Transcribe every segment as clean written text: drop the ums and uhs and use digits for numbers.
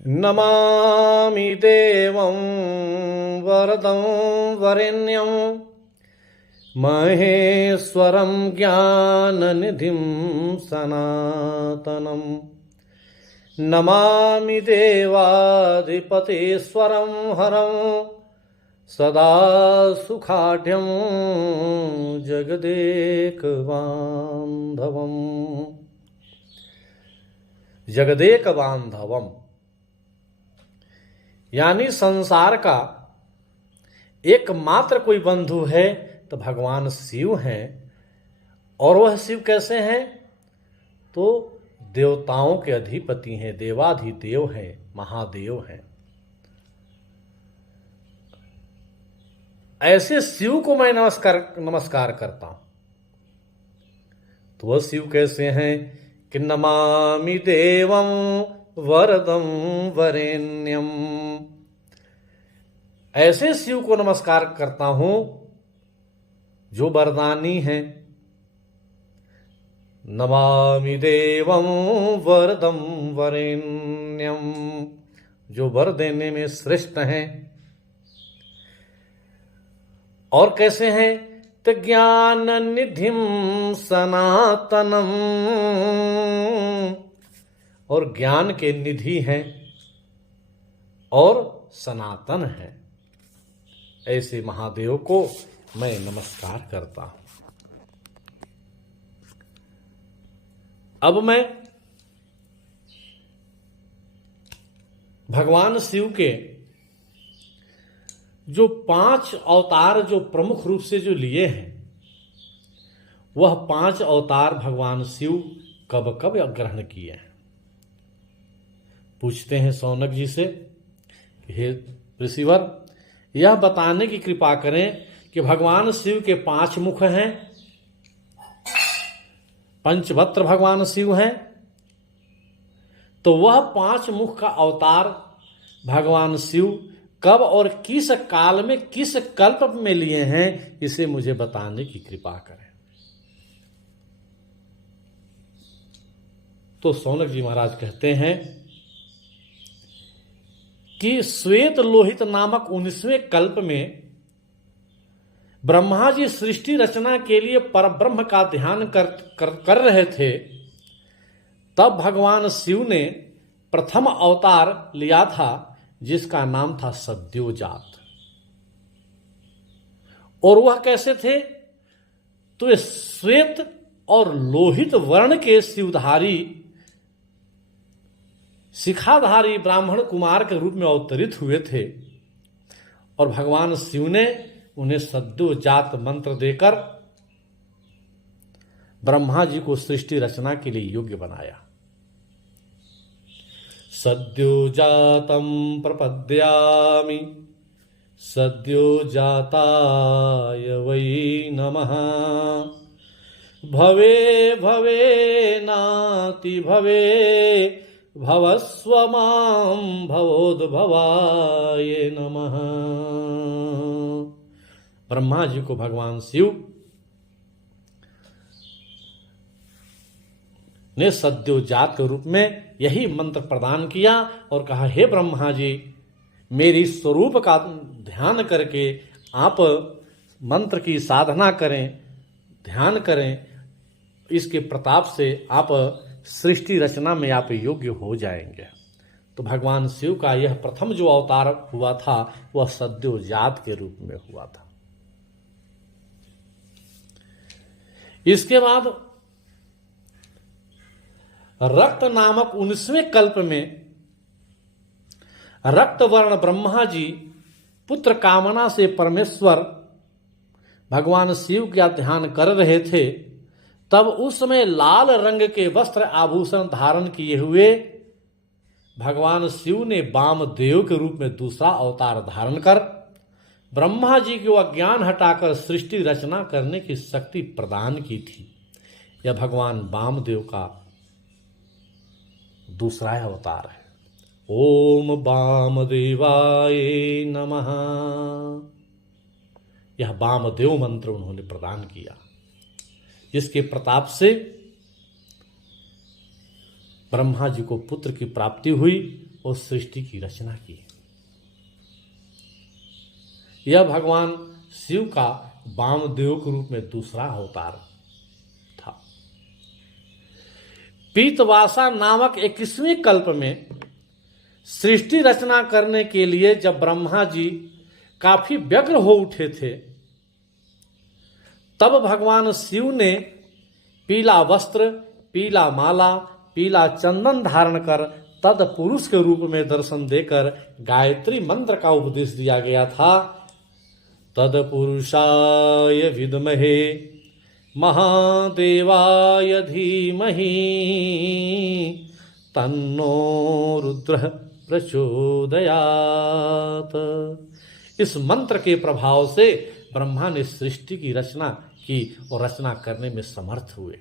नमामि देवं वरदं वरेण्यं महेश्वरं ज्ञाननिधिं सनातनं। नमामि देवाधिपतीश्वरं हरं सदा सुखाढ्यं जगदेकबान्धवम्। जगदेकबान्धवम् यानी संसार का एकमात्र कोई बंधु है तो भगवान शिव हैं। और वह शिव कैसे हैं? तो देवताओं के अधिपति हैं, देवाधिदेव हैं, महादेव हैं। ऐसे शिव को मैं नमस्कार करता हूं। तो वह शिव कैसे हैं कि नमामि देवं वरदं वरेण्यम। ऐसे शिव को नमस्कार करता हूं जो वरदानी हैं। नमामि देवं वरदं वरेण्यम, जो वर देने में श्रेष्ठ हैं। और कैसे हैं? तो ज्ञान निधिम सनातनम, और ज्ञान के निधि हैं और सनातन हैं। ऐसे महादेव को मैं नमस्कार करता हूं। अब मैं भगवान शिव के जो 5 अवतार जो प्रमुख रूप से जो लिए हैं, वह 5 अवतार भगवान शिव कब कब ग्रहण किए हैं। पूछते हैं सौनक जी से, हे ऋषिवर, यह बताने की कृपा करें कि भगवान शिव के 5 मुख हैं, पंचवक्त्र भगवान शिव हैं। तो वह 5 मुख का अवतार भगवान शिव कब और किस काल में किस कल्प में लिए हैं, इसे मुझे बताने की कृपा करें। तो सौनक जी महाराज कहते हैं कि श्वेत लोहित नामक 19वें कल्प में ब्रह्मा जी सृष्टि रचना के लिए परब्रह्म का ध्यान कर रहे थे। तब भगवान शिव ने प्रथम अवतार लिया था जिसका नाम था सद्योजात। और वह कैसे थे? तो ये श्वेत और लोहित वर्ण के शिवधारी शिखाधारी ब्राह्मण कुमार के रूप में अवतरित हुए थे। और भगवान शिव ने उन्हें सद्योजात मंत्र देकर ब्रह्मा जी को सृष्टि रचना के लिए योग्य बनाया। सद्योजातं प्रपद्यामि सद्योजाताय वै नमः। भवे भवे नाति भवे भवस्व मां भवोद्भवाय नमः। ब्रह्मा जी को भगवान शिव ने सद्योजात के रूप में यही मंत्र प्रदान किया और कहा, हे ब्रह्मा जी, मेरी स्वरूप का ध्यान करके आप मंत्र की साधना करें, ध्यान करें। इसके प्रताप से आप सृष्टि रचना में आप योग्य हो जाएंगे। तो भगवान शिव का यह प्रथम जो अवतार हुआ था वह सद्योजात के रूप में हुआ था। इसके बाद रक्त नामक 19वें कल्प में रक्त वर्ण ब्रह्मा जी पुत्र कामना से परमेश्वर भगवान शिव का ध्यान कर रहे थे। तब उस समय लाल रंग के वस्त्र आभूषण धारण किए हुए भगवान शिव ने वामदेव के रूप में दूसरा अवतार धारण कर ब्रह्मा जी को अज्ञान हटाकर सृष्टि रचना करने की शक्ति प्रदान की थी। यह भगवान वामदेव का दूसरा अवतार है। ओम वामदेवाय नमः। यह वामदेव मंत्र उन्होंने प्रदान किया, जिसके प्रताप से ब्रह्मा जी को पुत्र की प्राप्ति हुई और सृष्टि की रचना की। यह भगवान शिव का वामदेव के रूप में दूसरा अवतार था। पीतवासा नामक 21वें कल्प में सृष्टि रचना करने के लिए जब ब्रह्मा जी काफी व्यग्र हो उठे थे, तब भगवान शिव ने पीला वस्त्र, पीला माला, पीला चंदन धारण कर तत्पुरुष के रूप में दर्शन देकर गायत्री मंत्र का उपदेश दिया गया था। तत्पुरुषाय विद्महे महादेवाय धीमहि तन्नो रुद्रः प्रचोदयात्। इस मंत्र के प्रभाव से ब्रह्मा ने सृष्टि की रचना की और रचना करने में समर्थ हुए।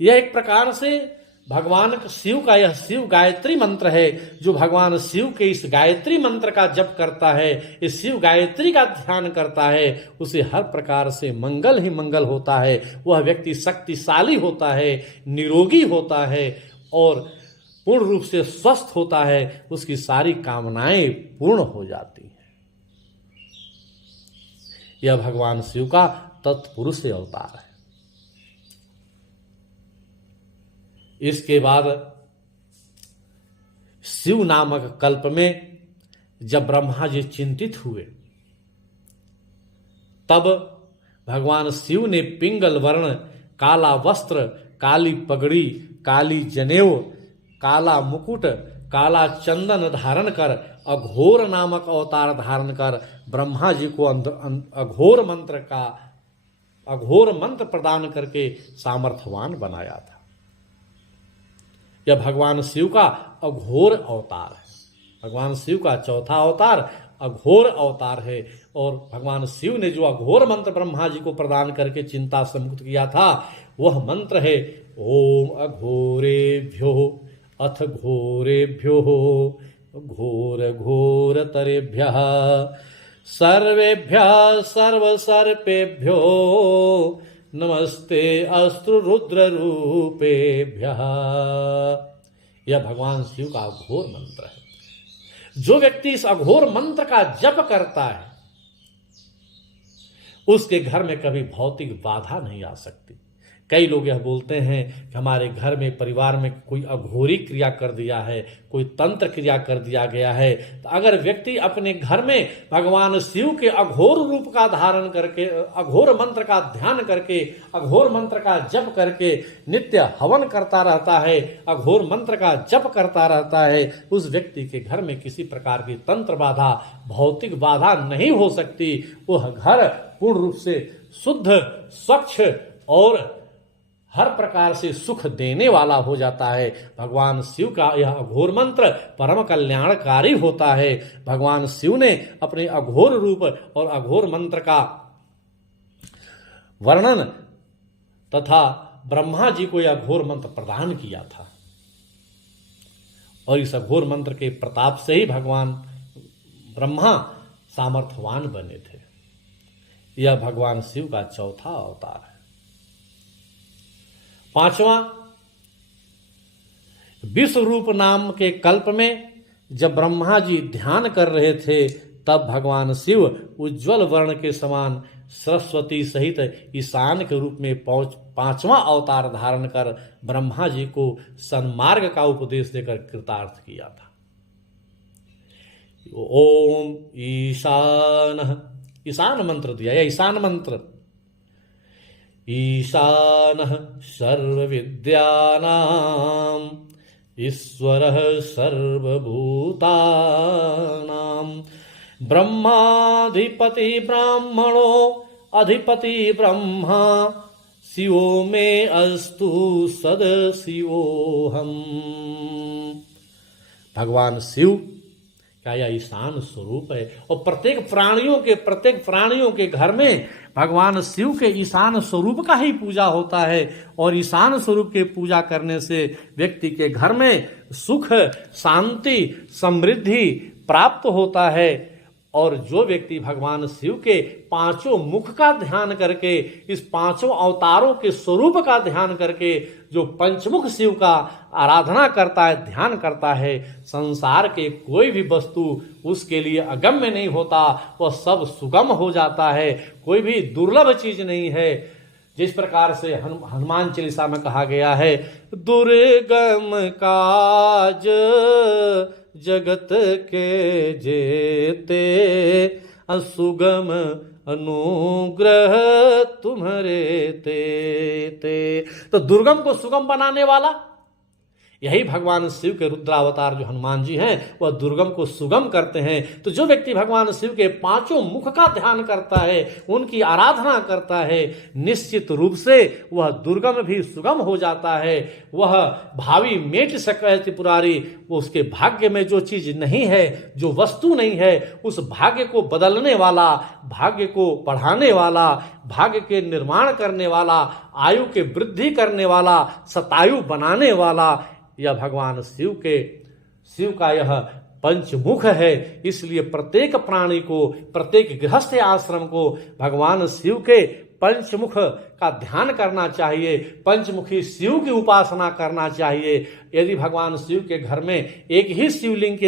यह एक प्रकार से भगवान शिव का यह शिव गायत्री मंत्र है। जो भगवान शिव के इस गायत्री मंत्र का जप करता है, इस शिव गायत्री का ध्यान करता है, उसे हर प्रकार से मंगल ही मंगल होता है। वह व्यक्ति शक्तिशाली होता है, निरोगी होता है और पूर्ण रूप से स्वस्थ होता है। उसकी सारी कामनाएं पूर्ण हो जाती हैं। यह भगवान शिव का तत्पुरुष अवतार है। इसके बाद शिव नामक कल्प में जब ब्रह्मा जी चिंतित हुए, तब भगवान शिव ने पिंगल वर्ण, काला वस्त्र, काली पगड़ी, काली जनेऊ, काला मुकुट, काला चंदन धारण कर अघोर नामक अवतार धारण कर ब्रह्मा जी को अघोर मंत्र प्रदान करके सामर्थ्यवान बनाया था। यह भगवान शिव का अघोर अवतार है। भगवान शिव का चौथा अवतार अघोर अवतार है। और भगवान शिव ने जो अघोर मंत्र ब्रह्मा जी को प्रदान करके चिंता से मुक्त किया था, वह मंत्र है ओम अघोरेभ्यो अथ घोरेभ्यो घोर घोर तरेभ्यः सर्वेभ्यः सर्व सर्पेभ्यो नमस्ते अस्त्र रुद्र रूपेभ्यः। यह भगवान शिव का अघोर मंत्र है। जो व्यक्ति इस अघोर मंत्र का जप करता है, उसके घर में कभी भौतिक बाधा नहीं आ सकती। कई लोग यह बोलते हैं कि हमारे घर में, परिवार में कोई अघोरी क्रिया कर दिया है, कोई तंत्र क्रिया कर दिया गया है। तो अगर व्यक्ति अपने घर में भगवान शिव के अघोर रूप का धारण करके, अघोर मंत्र का ध्यान करके, अघोर मंत्र का जप करके नित्य हवन करता रहता है, अघोर मंत्र का जप करता रहता है, उस व्यक्ति के घर में किसी प्रकार की तंत्र बाधा, भौतिक बाधा नहीं हो सकती। वह घर पूर्ण रूप से शुद्ध, स्वच्छ और हर प्रकार से सुख देने वाला हो जाता है। भगवान शिव का यह अघोर मंत्र परम कल्याणकारी होता है। भगवान शिव ने अपने अघोर रूप और अघोर मंत्र का वर्णन तथा ब्रह्मा जी को यह अघोर मंत्र प्रदान किया था। और इस अघोर मंत्र के प्रताप से ही भगवान ब्रह्मा सामर्थ्यवान बने थे। यह भगवान शिव का चौथा अवतार है। पांचवा, विश्व रूप नाम के कल्प में जब ब्रह्मा जी ध्यान कर रहे थे, तब भगवान शिव उज्ज्वल वर्ण के समान सरस्वती सहित ईशान के रूप में पांचवा अवतार धारण कर ब्रह्मा जी को सन्मार्ग का उपदेश देकर कृतार्थ किया था। ओम ईशान, ईशान मंत्र दिया। यह ईशान मंत्र, ईशानः सर्वविद्यानां ईश्वरः सर्वभूतानां ब्रह्माधिपति ब्राह्मणो अधिपति ब्रह्मा शिवो मे अस्तु सदशिवोऽहम्। भगवान शिव का यह ईशान स्वरूप है। और प्रत्येक प्राणियों के घर में भगवान शिव के ईशान स्वरूप का ही पूजा होता है। और ईशान स्वरूप के पूजा करने से व्यक्ति के घर में सुख, शांति, समृद्धि प्राप्त होता है। और जो व्यक्ति भगवान शिव के पांचों मुख का ध्यान करके, इस पांचों अवतारों के स्वरूप का ध्यान करके जो पंचमुख शिव का आराधना करता है, ध्यान करता है, संसार के कोई भी वस्तु उसके लिए अगम्य नहीं होता, वह सब सुगम हो जाता है। कोई भी दुर्लभ चीज नहीं है। जिस प्रकार से हनुमान चालीसा में कहा गया है, दुर्गम काज जगत के जेते, असुगम अनुग्रह तुम्हारे ते। तो दुर्गम को सुगम बनाने वाला यही भगवान शिव के रुद्रावतार जो हनुमान जी हैं, वह दुर्गम को सुगम करते हैं। तो जो व्यक्ति भगवान शिव के पांचों मुख का ध्यान करता है, उनकी आराधना करता है, निश्चित रूप से वह दुर्गम भी सुगम हो जाता है। वह भावी मेट सके त्रिपुरारी, वो उसके भाग्य में जो चीज नहीं है, जो वस्तु नहीं है, उस भाग्य को बदलने वाला, भाग्य को बढ़ाने वाला, भाग्य के निर्माण करने वाला, आयु के वृद्धि करने वाला, शतायु बनाने वाला, यह भगवान शिव का यह पंचमुख है। इसलिए प्रत्येक प्राणी को, प्रत्येक गृहस्थ आश्रम को भगवान शिव के पंचमुख का ध्यान करना चाहिए, पंचमुखी शिव की उपासना करना चाहिए। यदि भगवान शिव के घर में एक ही शिवलिंग की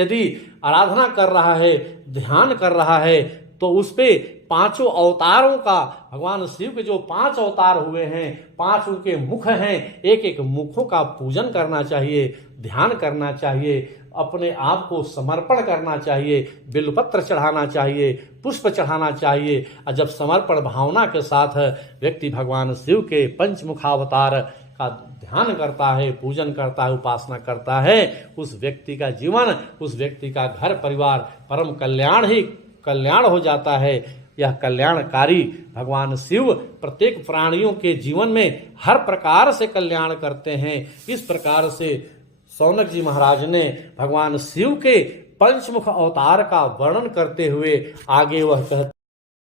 यदि आराधना कर रहा है, ध्यान कर रहा है, तो उस पे पांचों अवतारों का, भगवान शिव के जो 5 अवतार हुए हैं, 5 उनके मुख हैं, एक एक मुखों का पूजन करना चाहिए, ध्यान करना चाहिए, अपने आप को समर्पण करना चाहिए, बिल्वपत्र चढ़ाना चाहिए, पुष्प चढ़ाना चाहिए। और जब समर्पण भावना के साथ व्यक्ति भगवान शिव के पंचमुखावतार का ध्यान करता है, पूजन करता है, उपासना करता है, उस व्यक्ति का जीवन, उस व्यक्ति का घर परिवार परम कल्याण हो जाता है। यह कल्याणकारी भगवान शिव प्रत्येक प्राणियों के जीवन में हर प्रकार से कल्याण करते हैं। इस प्रकार से शौनक जी महाराज ने भगवान शिव के पंचमुख अवतार का वर्णन करते हुए आगे वह कहते